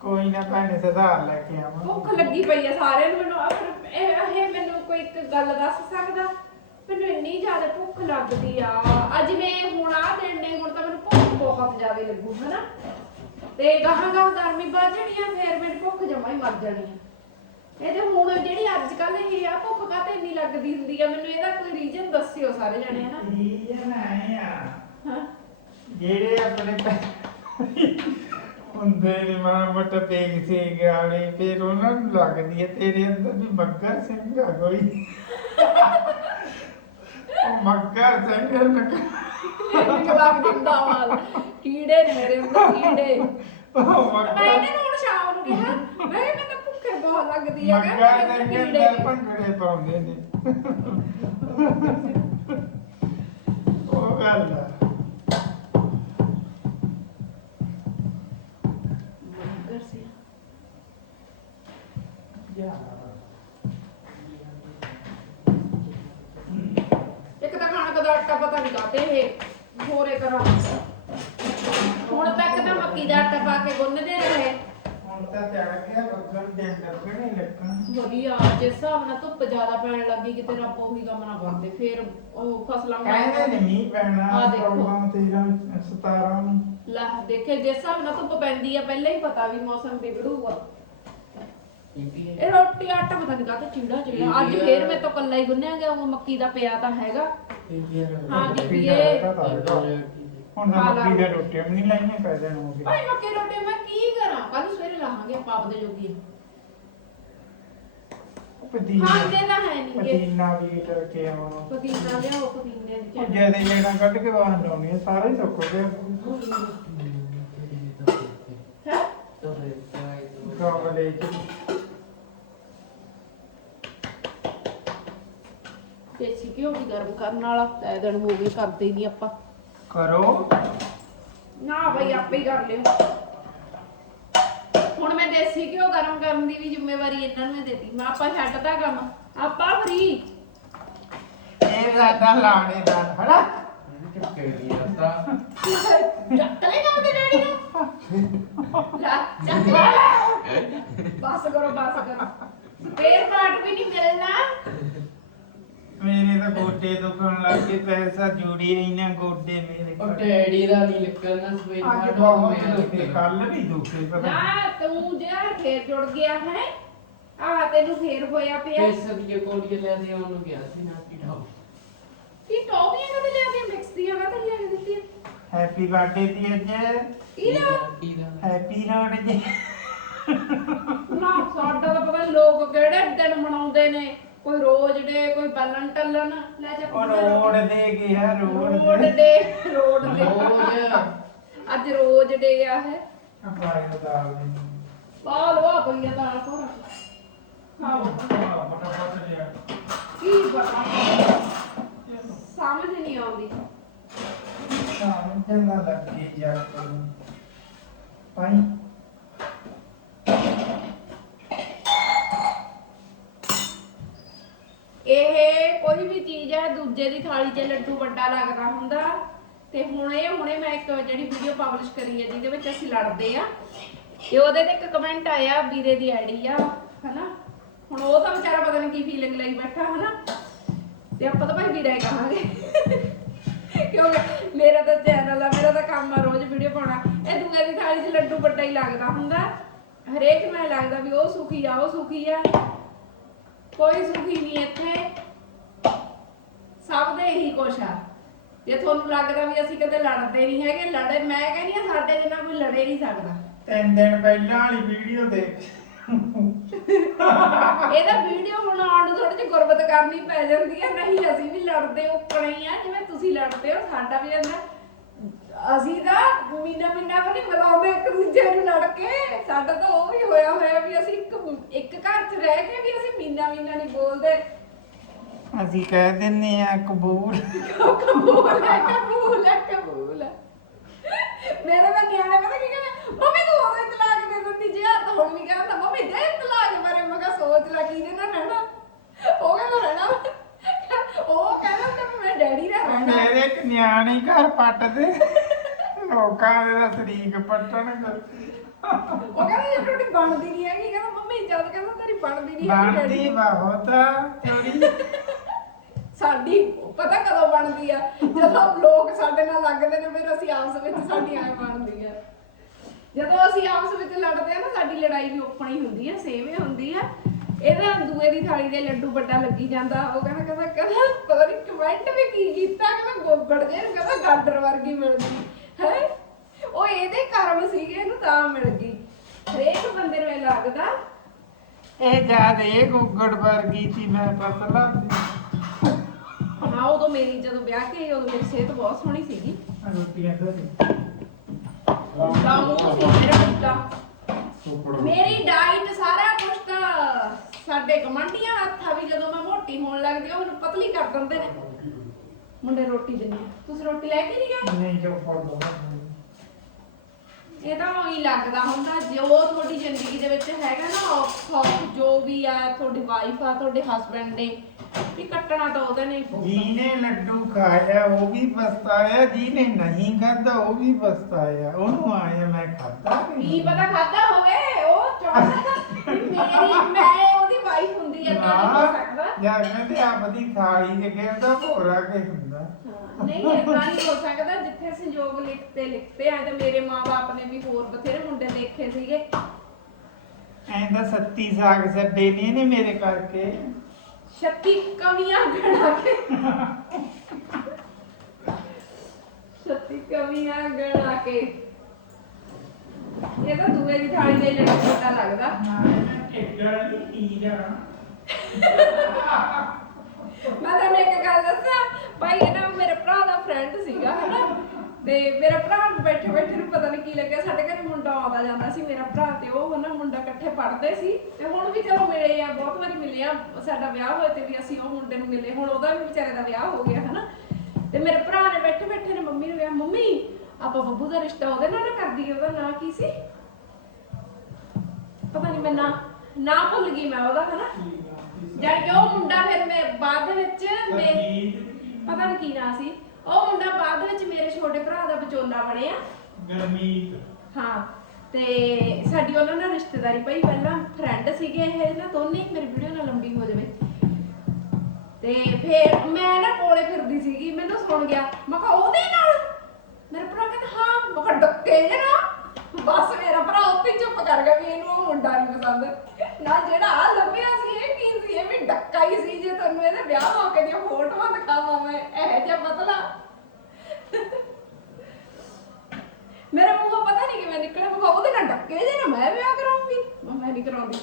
Speaker 3: ਕੋਈ ਨਾ ਭੈਣੇ ਸੁਧਾਰ ਲੈ ਕੇ ਆਵਾਂ।
Speaker 2: ਭੁੱਖ ਲੱਗੀ ਪਈ ਆ ਸਾਰਿਆਂ ਨੂੰ। ਮੈਨੂੰ ਆਹ ਫਿਰ ਇਹ ਇਹ ਮੈਨੂੰ ਕੋਈ ਇੱਕ ਗੱਲ ਦੱਸ ਸਕਦਾ? ਮੈਨੂੰ ਇੰਨੀ ਜ਼ਿਆਦਾ ਭੁੱਖ ਲੱਗਦੀ ਆ। ਅੱਜ ਮੈਂ ਹੁਣ ਆ ਦਿਨ ਨੇ ਹੁਣ ਤਾਂ ਮੈਨੂੰ ਭੁੱਖ ਬਹੁਤ ਜ਼ਿਆਦਾ ਲੱਗੂ ਹਨਾ? ਤੇ ਗਾਹਾਂ ਗਾਹਾਂ ਗਰਮੀ ਵੱਧ ਜਾਣੀ ਆ ਫਿਰ ਮੈਨੂੰ ਭੁੱਖ ਜਮਾ ਹੀ ਮਰ ਜਾਣੀ ਆ। ਇਹ ਤੇ ਹੁਣ ਜਿਹੜੀ ਅੱਜ ਕੱਲ ਇਹ ਆ ਭੁੱਖ ਕਾਤੇ ਇੰਨੀ ਲੱਗਦੀ ਹੁੰਦੀ ਆ ਮੈਨੂੰ ਇਹਦਾ ਕੋਈ ਰੀਜ਼ਨ ਦੱਸਿਓ ਸਾਰੇ ਜਣੇ ਹਨਾ?
Speaker 3: ਰੀਜਨ ਆਏ ਆ। ਜਿਹੜੇ ਆਪਣੇ ਹੁੰਦੇ ਨੇ ਮਾੜਾ ਮੋਟਾ ਪੇਗ ਸੇ ਗਾਣੇ ਫਿਰ ਉਹਨਾਂ ਨੂੰ ਲੱਗਦੀ ਹੈ ਤੇਰੇ ਅੰਦਰ ਵੀ ਮੱਗਰ ਸਿੰਘ ਆ ਕੋਈ। ਉਹ ਮੱਗਰ ਸਿੰਘ ਨਕ
Speaker 2: ਇੱਕ ਲੱਗ ਦਿੰਦਾ ਵਾਲ ਕੀੜੇ ਨੇ ਮੇਰੇ ਅੰਦਰ ਕੀੜੇ।
Speaker 3: ਉਹ
Speaker 2: ਮੈਂ
Speaker 3: ਮੱਗਰ
Speaker 2: ਇਹਨਾਂ ਨੂੰ ਹੁਣ ਸ਼ਾਮ ਨੂੰ ਕਿਹਾ ਮੈਂ ਕਿਹਾ ਮੈਨੂੰ ਭੁੱਖੇ ਬਹੁਤ ਲੱਗਦੀ ਆ
Speaker 3: ਮੱਗਰ
Speaker 2: ਕਹਿੰਦਾ
Speaker 3: ਸਿੰਘ
Speaker 2: ਕੀੜੇ
Speaker 3: ਅੰਦਰ
Speaker 2: ਨੇ।
Speaker 3: ਭੰਗੜੇ ਪਾਉਂਦੇ ਨੇ। ਉਹ ਗੱਲ ਆ।
Speaker 2: ਮੱਗਰ ਸੀ ਇੱਕ ਤਾਂ ਕਣਕ ਦਾ ਆਟਾ ਪਤਾ ਨਹੀਂ ਕਾਤੇ ਇਹ ਹੋਰੇ ਕਰਾਂ ਹੁਣ ਤੱਕ ਤਾਂ ਮੱਕੀ ਦਾ ਆਟਾ ਪਾ ਕੇ ਗੁੰਨਦੇ ਰਹੇ।
Speaker 3: ਹੁਣ ਤਾਂ ਚੜ ਗਿਆ ਬੱਗਰ ਦੇ ਲੱਗਣੇ ਲੱਗਣ।
Speaker 2: ਵਧੀਆ ਜਿਸ ਹਿਸਾਬ ਨਾਲ ਧੁੱਪ ਜ਼ਿਆਦਾ ਪੈਣ ਲੱਗੀ ਕਿਤੇ ਰੱਬ ਉਹੀ ਕੰਮ ਨਾ ਕਰਦੇ ਫੇਰ ਉਹ ਫਸਲਾਂ
Speaker 3: ਕਹਿੰਦੇ ਨੇ ਮੀਂਹ ਪੈਣਾ
Speaker 2: ਆਹ ਦੇਖੋ।
Speaker 3: ਪ੍ਰੋਗਰਾਮ 13 17 ਨੂੰ।
Speaker 2: ਲੈ ਦੇਖੇ ਜਿਸ ਹਿਸਾਬ ਨਾਲ ਧੁੱਪ ਪੈਂਦੀ ਆ ਪਹਿਲਾਂ ਹੀ ਪਤਾ ਵੀ ਮੌਸਮ ਵਿਗੜੂਗਾ। ਇਹ ਰੋਟੀ ਆਟਾ ਪਤਾ ਨਹੀਂ ਕਾਹਤੇ ਚੀੜਾ ਚੀੜਾ ਅੱਜ ਫੇਰ ਮੈਂ ਤੋਂ ਕੱਲਾ ਹੀ ਗੁੰਨਿਆ ਗਿਆ ਉਹ ਮੱਕੀ ਦਾ ਪਿਆ ਤਾਂ ਹੈਗਾ। ਹਾਂ। ਬੀਬੀ ਇਹ
Speaker 3: ਹੁਣ ਤਾਂ। ਮੱਕੀ ਦੀਆਂ ਰੋਟੀਆਂ ਵੀ ਨਹੀਂ ਲਾਈਆਂ ਪੈ ਜਾਣ ਹੋ ਗਏ।
Speaker 2: ਭਾਈ ਮੱਕੀ ਰੋਟੀ ਮੈਂ ਕੀ ਕਰਾਂ? ਕੱਲ ਸਵੇਰੇ ਲਾਹਾਂਗੇ ਆਪਾਂ ਆਪਦੇ ਜੋਗੀ
Speaker 3: ਪਦੀਨਾ।
Speaker 2: ਖਾਂਦੇ ਤਾਂ ਹੈ ਨਹੀਂ ਕਿ
Speaker 3: ਪਦੀਨਾ ਵੀ ਕਰਕੇ ਆਉਣਾ
Speaker 2: ਪਦੀਨਾ ਲਿਆਓ ਪਦੀਨੇ ਦੀ
Speaker 3: ਜਿਹਦੇ ਜਿਹੜਾ ਕੱਢ ਕੇ ਬਾਹਰ ਲਾਉਣੀ ਆ ਸਾਰੇ ਸੁੱਕ ਗਏ
Speaker 2: ਹੈ?
Speaker 3: ਗਾਵਲੇ ਚ।
Speaker 2: ਦੇਸੀ ਘਿਓ ਵੀ ਗਰਮ ਕਰਨ ਵਾਲਾ ਤੈ ਦਿਨ ਹੋ ਗਏ ਕਰਦੇ ਨਹੀਂ ਆਪਾਂ।
Speaker 3: ਕਰੋ।
Speaker 2: ਨਾ ਬਈ ਆਪੇ ਹੀ ਕਰ ਲਿਓ। ਹੁਣ ਮੈਂ ਦੇਸੀ ਘਿਓ ਗਰਮ ਕਰਨ ਦੀ ਵੀ ਜ਼ਿੰਮੇਵਾਰੀ ਇਹਨਾਂ ਨੂੰ ਹੀ ਦੇਤੀ। ਮੈਂ ਆਪਾਂ ਛੱਡਤਾ ਕੰਮ। ਆਪਾਂ ਫਰੀ।
Speaker 3: ਇਹ ਸਾਡਾ ਲਾਣੇ ਦਾ ਹਨਾ?
Speaker 2: ਚੱਕ ਲੈ ਜਾਂਦੇ ਡੈਡੀ ਨੂੰ। ਲੈ ਚੱਕ ਲੈ ਬਸ ਕਰੋ ਬਸ ਕਰੋ। ਸਪੇਅਰ ਪਾਰਟ ਵੀ ਨਹੀਂ ਮਿਲਣਾ।
Speaker 3: ਮੇਰੇ ਤਾਂ ਗੋਡੇ ਦੁਖਣ ਲੱਗ ਗਏ ਪੈਸਾ ਜੁੜੀ ਇਹਨਾਂ ਗੋਡੇ ਮੇਰੇ
Speaker 4: ਉਹ ਡੈਡੀ ਦਾ ਨਹੀਂ ਲੱਗਣਾ ਸਵੇਰ
Speaker 3: ਅੱਜ
Speaker 4: ਦਾ
Speaker 3: ਬਹੁਤ ਦੁਖੇ ਕੱਲ ਵੀ ਦੁਖੇ ਪਤਾ
Speaker 2: ਨਾ ਤੂੰ ਜਿਹੜਾ ਫੇਰ ਜੁੜ ਗਿਆ ਹੈ ਆ ਤੈਨੂੰ ਫੇਰ ਹੋਇਆ ਪਿਆ।
Speaker 4: ਪੈਸੇ ਦੀਆਂ ਕੋਲੀਆਂ ਲੈ ਦੇ ਉਹਨੂੰ ਗਿਆ ਸੀ ਨਾ ਪੀੜਾਓ
Speaker 2: ਕੀ ਟੌਫੀਆਂ ਕਦੇ ਲਿਆ ਕੇ ਮਿਕਸ ਦੀਆਂ ਕਦੇ ਲਿਆ ਕੇ ਦਿੱਤੀਆਂ?
Speaker 3: ਹੈਪੀ ਬਰਥਡੇ ਦੀ ਅੱਜ।
Speaker 2: ਇਹਦਾ
Speaker 4: ਇਹਦਾ
Speaker 3: ਹੈਪੀ ਰੋਡ ਜੀ।
Speaker 2: ਨਾ ਸਾਡਾ ਤਾਂ ਪਤਾ ਨੀ ਲੋਕ ਕਿਹੜੇ ਦਿਨ ਮਨਾਉਂਦੇ ਨੇ। ਕੋਈ ਰੋਜ਼ ਡੇ ਕੋਈ ਬਲਨ ਟੱਲਨ ਲੈ ਜਾ
Speaker 3: ਉਹ ਰੋਡ ਦੇ ਗਿਆ ਰੋਡ
Speaker 2: ਰੋਡ
Speaker 3: ਦੇ
Speaker 2: ਡੇ? ਰੋਡ ਦੇ
Speaker 4: ਰੋਜ਼
Speaker 2: ਅੱਜ ਰੋਜ਼ ਡੇ ਆ ਹੈ
Speaker 3: ਅਪਲਾਈ ਦਾ ਦੇ
Speaker 2: ਪਾ ਲਵਾ ਪਈਆ ਤਾਂ ਕੋਰ ਹਾਂ
Speaker 3: ਫਟਾਫਟ ਲਿਆ
Speaker 2: ਕੀ ਪਤਾ ਸਮਝ ਨਹੀਂ ਆਉਂਦੀ।
Speaker 3: ਸਾਨੂੰ ਚੰਗਾ ਲੱਗੇ ਯਾਰ ਤੈਨੂੰ। ਭਾਈ।
Speaker 2: ਇਹ ਕੋਈ ਵੀ ਚੀਜ਼ ਹੈ ਦੂਜੇ ਦੀ ਥਾਲੀ 'ਚ ਲੱਡੂ ਵੱਡਾ ਲੱਗਦਾ ਹੁੰਦਾ। ਤੇ ਹੁਣ ਇਹ ਹੁਣੇ ਮੈਂ ਇੱਕ ਜਿਹੜੀ ਵੀਡੀਓ ਪਬਲਿਸ਼ ਕਰੀ ਹੈ, ਜਿਹਦੇ ਵਿੱਚ ਅਸੀਂ ਲੜਦੇ ਆ। ਤੇ ਉਹਦੇ ਤੇ ਇੱਕ ਕਮੈਂਟ ਆਇਆ ਵੀਰੇ ਦੀ ਆਈਡੀ ਆ, ਹਨਾ? ਹੁਣ ਉਹ ਤਾਂ ਵਿਚਾਰਾ ਪਤਾ ਨਹੀਂ ਕੀ ਫੀਲਿੰਗ ਲਈ ਬੈਠਾ, ਹਨਾ? ਤੇ ਆਪਾਂ ਤਾਂ ਭਾਈ ਵੀਰੇ ਕਹਾਂਗੇ। ਕਿਉਂਕਿ ਮੇਰਾ ਤਾਂ ਚੈਨਲ ਆ, ਮੇਰਾ ਤਾਂ ਕੰਮ ਆ ਰੋਜ਼ ਵੀਡੀਓ ਪਾਉਣਾ। ਇਹ ਦੂਏ ਦੀ ਥਾਲੀ 'ਚ ਲੱਡੂ ਵੱਡਾ ਹੀ ਲੱਗਦਾ ਹੁੰਦਾ। ਹਰੇਕ ਮੈਂ ਲੱਗਦਾ ਵੀ ਉਹ ਸੁਖੀ ਆ, ਉਹ ਸੁਖੀ ਆ। ਕੋਈ ਸੁਖੀ ਨਹੀਂ ਇੱਥੇ। ਸਭ ਦੇ ਇਹੀ ਕੁਛ ਆ। ਜੇ ਤੁਹਾਨੂੰ ਲੱਗਦਾ ਵੀ ਅਸੀਂ ਕਦੇ ਲੜਦੇ ਨਹੀਂ ਹੈਗੇ ਲੜੇ ਮੈਂ ਕਹਿੰਦੀ ਆ ਸਾਡੇ ਜਿੰਨਾ ਕੋਈ ਲੜੇ ਨਹੀਂ ਸਕਦਾ।
Speaker 3: ਤਿੰਨ ਦਿਨ ਪਹਿਲਾਂ ਵਾਲੀ ਵੀਡੀਓ ਦੇਖ।
Speaker 2: ਇਹਦਾ ਵੀਡੀਓ ਬਣਾਉਣ ਨੂੰ ਥੋੜੀ ਜਿਹੀ ਗੁਰਬਤ ਕਰਨੀ ਪੈ ਜਾਂਦੀ ਹੈ। ਨਹੀਂ ਅਸੀਂ ਵੀ ਲੜਦੇ ਉੱਕਣੇ ਹੀ ਆ। ਜਿਵੇਂ ਤੁਸੀਂ ਲੜਦੇ ਹੋ ਸਾਡਾ ਵੀ ਜਾਂਦਾ ਅਸੀਂ ਤਾਂ ਮੀਨਾ ਮੀਨਾ ਵੀ ਨਹੀਂ ਬੁਲਾਉਂਦੇ ਇੱਕ ਦੂਜੇ ਨੂੰ ਲੜ ਕੇ। ਸਾਡਾ ਤਾਂ ਉਹ ਵੀ ਹੋਇਆ ਹੋਇਆ ਵੀ ਅਸੀਂ ਇੱਕ ਇੱਕ ਘਰ 'ਚ ਰਹਿ ਕੇ ਵੀ ਅਸੀਂ ਮੀਨਾ ਮੀਨਾ ਨਹੀਂ ਬੋਲਦੇ।
Speaker 3: ਅਸੀਂ ਕਹਿ ਦਿੰਨੇ ਆ ਕਬੂਲ।
Speaker 2: ਕਬੂਲ ਹੈ ਕਬੂਲ ਹੈ ਕਬੂਲ ਹੈ। ਮੇਰੇ ਤਾਂ ਨਿਆਣੇ ਪਤਾ ਕੀ ਕਹਿੰਦੇ ਮੰਮੀ ਤੂੰ ਹੀ ਤਲਾਕ ਦੇ ਦਿੰਦੀ ਜੇ ਹੱਥ ਹੁਣ ਵੀ ਕਹਿੰਦਾ ਮੰਮੀ ਦੇ ਤਲਾਕ ਬਾਰੇ ਮੈਂ ਕਿਹਾ ਸੋਚ ਲੈ ਕੀ ਦੇ ਨਾ ਰਹਿਣਾ। ਉਹ ਕਹਿੰਦਾ ਰਹਿਣਾ ਉਹ ਕਹਿੰਦਾ ਕਿ ਮੈਂ ਡੈਡੀ ਨਾਲ ਰਹਿਣਾ।
Speaker 3: ਮੇਰੇ ਇੱਕ ਨਿਆਣੇ ਘਰ ਪੱਟਦੇ ਲੋਕਾਂ ਦੇ ਦਾ ਤਰੀਕ ਪੱਟਣ
Speaker 2: ਉਹ ਕਹਿੰਦਾ ਜੇ ਰੋਟੀ ਬਣਦੀ ਨਹੀਂ ਹੈਗੀ। ਕਹਿੰਦਾ ਮੰਮੀ ਜਦ ਕਹਿੰਦਾ ਤੇਰੀ ਬਣਦੀ ਨਹੀਂ ਹੈਗੀ
Speaker 3: ਬਣਦੀ ਬਹੁਤ ਥੋੜੀ
Speaker 2: ਸਾਡੀ ਪਤਾ ਕਦੋਂ ਬਣਦੀ ਆ? ਜਦੋਂ ਲੋਕ ਸਾਡੇ ਨਾਲ ਲੱਗਦੇ ਨੇ ਫਿਰ ਅਸੀਂ ਆਪਸ ਵਿੱਚ ਸਾਡੀ ਐ ਬਣਦੀ ਆ। ਜਦੋਂ ਅਸੀਂ ਆਪਸ ਵਿੱਚ ਲੜਦੇ ਆ ਨਾ ਸਾਡੀ ਲੜਾਈ ਵੀ ਓਪਨ ਹੀ ਹੁੰਦੀ ਆ ਸੇਮ ਹੀ ਹੁੰਦੀ ਆ। ਇਹਦਾ ਦੂਏ ਦੀ ਥਾਲੀ ਦੇ ਲੱਡੂ ਵੱਡਾ ਲੱਗੀ ਜਾਂਦਾ। ਉਹ ਕਹਿੰਦਾ ਕਹਿੰਦਾ ਕਹਿੰਦਾ ਪਤਾ ਨਹੀਂ ਕਮੈਂਟ ਵੀ ਕੀ ਕੀਤਾ? ਕਹਿੰਦਾ ਗੋਗੜ ਜੇ ਕਹਿੰਦਾ ਗਾਡਰ ਵਰਗੀ ਮਿਲ ਗਈ ਹੈ? ਉਹ ਇਹਦੇ ਕਰਮ ਸੀਗੇ ਇਹਨੂੰ ਤਾਂ ਮਿਲ ਗਈ। ਹਰੇਕ ਬੰਦੇ ਨੂੰ ਇਹ ਲੱਗਦਾ।
Speaker 3: ਇਹ ਜਦ ਇਹ ਗੁੱਗੜ ਵਰਗੀ ਸੀ ਮੈਂ ਪਤਲਾ
Speaker 2: ਹਾਂ ਉਦੋਂ ਮੇਰੀ ਜਦੋਂ ਵਿਆਹ ਕੇ ਉਦੋਂ ਮੇਰੀ ਸਿਹਤ ਬਹੁਤ ਸੋਹਣੀ ਸੀਗੀ।
Speaker 3: ਰੋਟੀਆਂ ਦੋ।
Speaker 2: ਤਾਂ ਉਹ ਸੀ ਮੇਰਾ ਬੁੱਢਾ ਮੇਰੀ ਡਾਈਟ ਸਾਰਾ ਕੁਝ ਤਾਂ ਸਾਡੇ ਗਮੰਡੀਆਂ ਹੱਥਾਂ ਵੀ ਜਦੋਂ ਮੈਂ ਮੋਟੀ ਹੋਣ ਲੱਗਦੀ ਉਹ ਮੈਨੂੰ ਪਤਲੀ ਕਰ ਦਿੰਦੇ ਨੇ। ਮੁੰਡੇ ਰੋਟੀ ਦਿੰਦੇ ਤੁਸੀਂ ਰੋਟੀ ਲੈ ਕੇ ਨਹੀਂ ਗਏ?
Speaker 3: ਨਹੀਂ ਜੋ ਫੜ ਦੋ
Speaker 2: ਇਹ ਤਾਂ ਉਹੀ ਲੱਗਦਾ ਹੁੰਦਾ ਜੋ ਤੁਹਾਡੀ ਜ਼ਿੰਦਗੀ ਦੇ ਵਿੱਚ ਹੈਗਾ ਨਾ ਔਖਾ ਜੋ ਵੀ ਆ ਤੁਹਾਡੀ ਵਾਈਫ ਆ ਤੁਹਾਡੇ ਹਸਬੰਡ ਨੇ ਵੀ ਕੱਟਣਾ ਤਾਂ ਉਹਦੇ ਨੇ ਹੀ ਪਊਗਾ।
Speaker 3: ਜਿਹਨੇ ਲੱਡੂ ਖਾਇਆ ਉਹ ਵੀ ਪਛਤਾਇਆ ਜਿਹਨੇ ਨਹੀਂ ਖਾਧਾ ਉਹ ਵੀ ਪਛਤਾਇਆ। ਉਹਨੂੰ ਆਇਆ ਮੈਂ ਖਾਧਾ
Speaker 2: ਕੀ ਪਤਾ ਖਾਦਾ ਹੋਵੇ ਉਹ ਚਾਹੁੰਦਾ ਵੀ ਮੇਰੀ ਮੈਂ ਉਹਦੀ ਵਾਈਫ ਹੁੰਦੀ ਆ ਤਾਂ ਨਹੀਂ ਹੋ ਸਕਦਾ।
Speaker 3: ਜਾਂ ਕਹਿੰਦੇ ਆਪਦੀ ਥਾਲੀ ਚ ਗਿਰਦਾ ਭੋਰਾ ਕੇ
Speaker 2: ਨਹੀਂ ਏਦਾਂ ਨਹੀਂ ਹੋ ਸਕਦਾ ਜਿੱਥੇ ਸੰਜੋਗ ਲਿਖਤੇ ਲਿਖਤੇ ਆ ਤੇ ਮੇਰੇ ਮਾਪੇ ਨੇ ਵੀ ਹੋਰ ਬਥੇਰੇ ਮੁੰਡੇ ਦੇਖੇ ਸੀਗੇ।
Speaker 3: ਐਂਦਾ ਸੱਤੀ ਸਾਗ ਛੱਡੇ ਨਹੀਂ ਨੇ ਮੇਰੇ ਕਰਕੇ।
Speaker 2: 36 ਕਮੀਆਂ ਗਣਾ ਕੇ। 36 ਕਮੀਆਂ ਗਣਾ ਕੇ। ਇਹ ਤਾਂ ਦੂਏ ਦੀ ਥਾਲੀ ਦੇ ਲੱਡੂ ਪਤਾ ਲੱਗਦਾ। ਮੈਂ ਤੁਹਾਨੂੰ ਇੱਕ ਗੱਲ ਦੱਸਾਂ ਭਾਈ ਇਹ ਨਾ ਮੇਰੇ ਫਰੈਂਡ ਸੀਗਾ ਹਨਾ? ਤੇ ਮੇਰਾ ਭਰਾ ਨੂੰ ਬੈਠੇ ਬੈਠੇ ਨੂੰ ਪਤਾ ਨਹੀਂ ਕੀ ਲੱਗਿਆ ਸਾਡੇ ਘਰੇ ਮੁੰਡਾ ਆਉਂਦਾ ਜਾਂਦਾ ਸੀ ਮੇਰਾ ਭਰਾ ਤੇ ਉਹ ਹਨਾ ਮੁੰਡਾ ਇਕੱਠੇ ਪੜ੍ਹਦੇ ਸੀ। ਤੇ ਹੁਣ ਵੀ ਚਲੋ ਮਿਲੇ ਆ ਬਹੁਤ ਵਾਰੀ ਮਿਲੇ ਆ ਸਾਡਾ ਵਿਆਹ ਹੋਇਆ ਤੇ ਵੀ ਅਸੀਂ ਉਹ ਮੁੰਡੇ ਨੂੰ ਮਿਲੇ ਹੁਣ ਉਹਦਾ ਵੀ ਵਿਚਾਰੇ ਦਾ ਵਿਆਹ ਹੋ ਗਿਆ ਹਨਾ? ਤੇ ਮੇਰੇ ਭਰਾ ਨੇ ਬੈਠੇ ਬੈਠੇ ਨੇ ਮੰਮੀ ਨੂੰ ਕਿਹਾ ਮੰਮੀ ਆਪਾਂ ਬੱਬੂ ਦਾ ਰਿਸ਼ਤਾ ਉਹਦੇ ਨਾਲ ਕਰ ਦਈਏ ਉਹਦਾ ਨਾਂ ਕੀ ਸੀ? ਪਤਾ ਨਹੀਂ ਮੈਂ ਨਾਂ ਨਾਂ ਭੁੱਲ ਗਈ ਮੈਂ ਉਹਦਾ ਹਨਾ? ਜਦ ਕਿ ਉਹ ਮੁੰਡਾ ਫਿਰ ਮੈਂ ਬਾਅਦ ਦੇ ਵਿੱਚ ਮੇਰੇ ਪਤਾ ਨਹੀਂ ਕੀ ਨਾਂ ਸੀ। ਉਹ ਮੁੰਡਾ ਬਾਅਦ ਵਿੱਚ ਮੇਰੇ ਛੋਟੇ ਭਰਾ ਦਾ ਵਿਚੋਲਾ ਬਣਿਆ।
Speaker 3: ਗਰਮੀਤ।
Speaker 2: ਹਾਂ ਤੇ ਸਾਡੀ ਉਹਨਾਂ ਨਾਲ ਰਿਸ਼ਤੇਦਾਰੀ ਪਈ। ਪਹਿਲਾਂ ਫਰੈਂਡ ਸੀਗੇ ਇਹ ਨਾ ਦੋਨੇ ਮੇਰੀ ਵੀਡੀਓ ਨਾਲ ਲੰਬੀ ਹੋ ਜਾਵੇ। ਤੇ ਫਿਰ ਮੈਂ ਨਾ ਕੋਲੇ ਫਿਰਦੀ ਸੀਗੀ ਮੈਨੂੰ ਸੁਣ ਗਿਆ। ਮੈਂ ਕਿਹਾ ਉਹਦੇ ਨਾਲ? ਮੇਰੇ ਭਰਾ ਕਹਿੰਦਾ ਹਾਂ। ਮੈਂ ਕਿਹਾ ਡੱਕੇ ਜੇ ਨਾ। ਬਸ ਮੇਰਾ ਭਰਾ ਉੱਥੇ ਹੀ ਚੁੱਪ ਕਰ ਗਿਆ ਵੀ ਇਹਨੂੰ ਉਹ ਮੁੰਡਾ ਨਹੀਂ ਪਸੰਦ। ਨਾ ਜਿਹੜਾ ਆ ਲੱਭਿਆ ਸੀ ਇਹ ਕੀ ਸੀ? ਇਹ ਵੀ ਡੱਕਾ ਹੀ ਸੀ ਜੇ ਤੁਹਾਨੂੰ ਇਹਦੇ ਵਿਆਹ ਮੌਕੇ ਦੀਆਂ ਫੋਟੋਆਂ ਦਿਖਾਵਾਂ ਮੈਂ। ਇਹ ਜਿਹਾ ਪਤਲਾ। ਮੇਰੇ ਮੂੰਹੋਂ ਪਤਾ ਨਹੀਂ ਕਿਵੇਂ ਨਿਕਲਿਆ। ਮੈਂ ਕਿਹਾ ਉਹਦੇ ਨਾਲ ਡੱਕੇ ਜੇ ਨਾ ਮੈਂ ਵਿਆਹ ਕਰਾਉਂਗੀ। ਮੈਂ ਨਹੀਂ ਕਰਾਉਂਦੀ।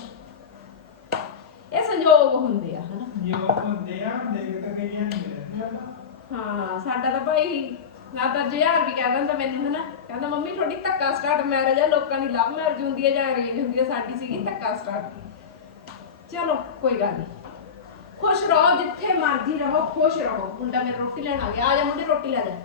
Speaker 2: ਇਹ ਸੰਜੋਗ ਹੁੰਦੇ ਆ ਹਨਾ?
Speaker 3: ਇਹ ਹੁੰਦੇ ਆ ਦੇਖ ਤਾਂ ਗਈਆਂ ਨਹੀਂ
Speaker 2: ਹਾਂ ਸਾਡਾ ਤਾਂ ਭਾਈ ਨਾ ਤਾਂ ਜਿਹਾਰ ਵੀ ਕਹਿ ਦਿੰਦਾ ਮੈਨੂੰ ਹਨਾ? ਕਹਿੰਦਾ ਮੰਮੀ ਤੁਹਾਡੀ ਧੱਕਾ ਸਟਾਰਟ ਮੈਰਿਜ ਆ। ਲੋਕਾਂ ਦੀ ਲਵ ਮੈਰਿਜ ਹੁੰਦੀ ਹੈ ਜਾਂ ਅਰੇਂਜ ਹੁੰਦੀ ਹੈ ਸਾਡੀ ਸੀਗੀ ਧੱਕਾ ਸਟਾਰਟ ਚਲੋ, ਕੋਈ ਗੱਲ ਨਹੀਂ ਖੁਸ਼ ਰਹੋ, ਜਿੱਥੇ ਮਰਜ਼ੀ ਰਹੋ, ਖੁਸ਼ ਰਹੋ। ਮੁੰਡਾ ਮੇਰਾ ਰੋਟੀ ਲੈਣ ਆ ਗਿਆ। ਆ ਜਾ ਮੁੰਡੇ, ਰੋਟੀ ਲੈ ਜਾ